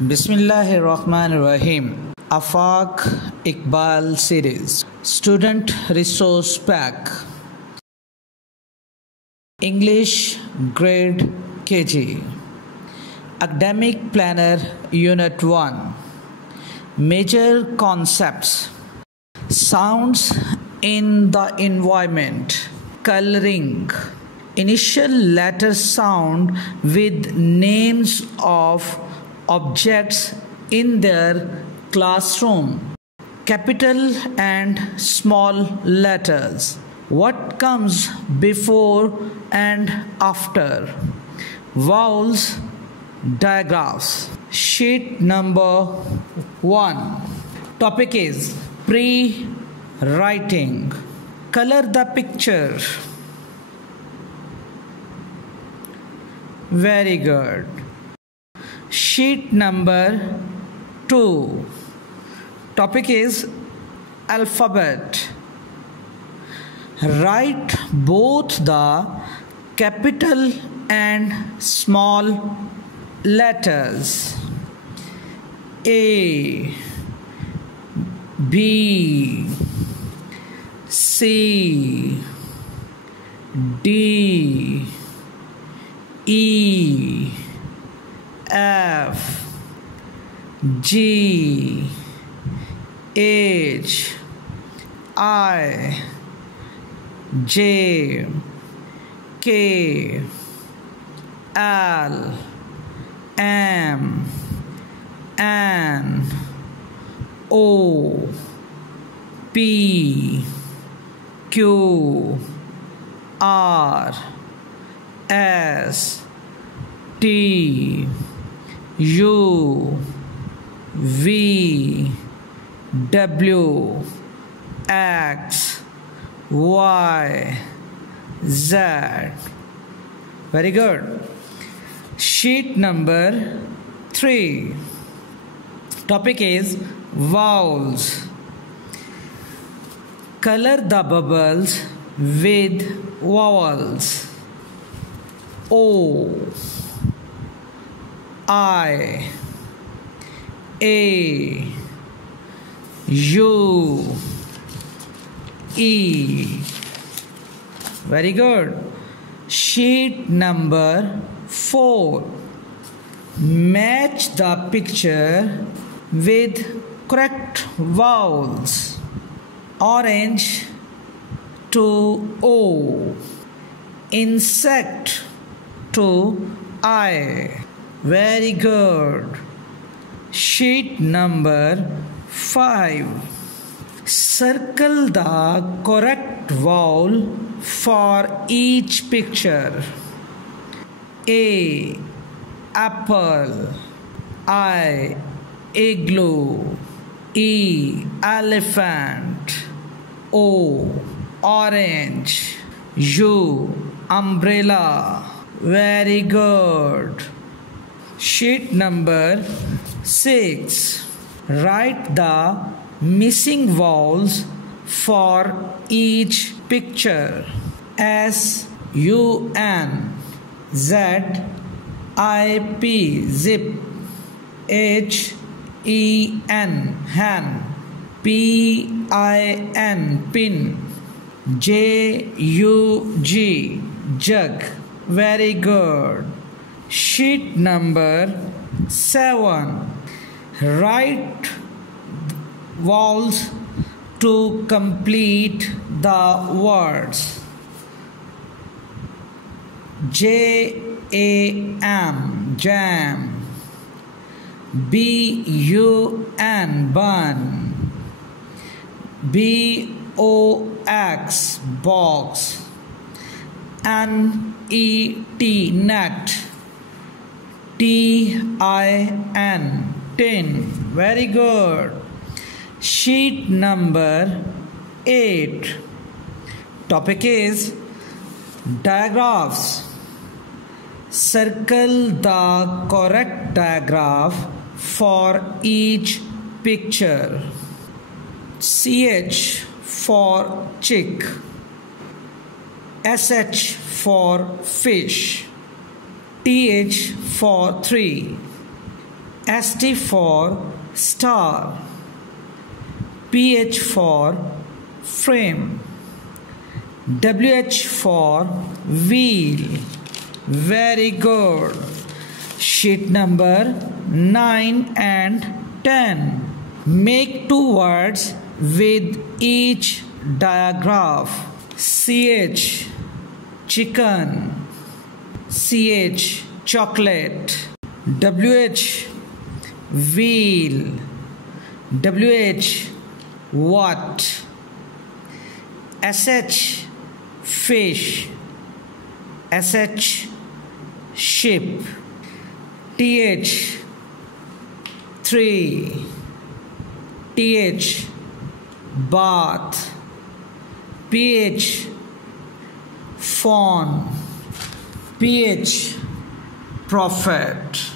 Bismillahirrahmanirrahim. AFAQ Iqbal series. Student Resource Pack. English Grade KG. Academic Planner Unit 1. Major concepts. Sounds in the environment. Coloring. Initial letter sound with names of objects in their classroom. Capital and small letters. What comes before and after? Vowels, digraphs. Sheet number 1. Topic is pre-writing. Color the picture. Very good. Sheet number 2. Topic is alphabet. Write both the capital and small letters. A, B, C, D, E, F, G, H, I, J, K, L, M, N, O, P, Q, R, S, T, U, V, W, X, Y, Z. Very good. Sheet number 3. Topic is vowels. Color the bubbles with vowels. O, I, A, U, E. Very good. Sheet number 4. Match the picture with correct vowels. Orange to O. Insect to I. Very good. Sheet number 5. Circle the correct vowel for each picture. A, apple. I, igloo. E, elephant. O, orange. U, umbrella. Very good. Sheet number 6. Write the missing vowels for each picture. S, U, N. Z, I, P, zip. H, E, N, hen. P, I, N, pin. J, U, G, jug. Very good. Sheet number 7. Write vowels to complete the words. J-A-M, jam. B-U-N, bun. B-O-X, box. N-E-T, net. T-I-N, tin. Very good. Sheet number 8. Topic is digraphs. Circle the correct digraph for each picture. CH for chick. SH for fish. TH for 3. ST for star. PH for frame. WH for wheel. Very good. Sheet number 9 and 10. Make two words with each digraph. CH chicken. CH chocolate. WH wheel. WH what. SH fish. SH ship. TH 3. TH bath. PH fawn. PH prophet.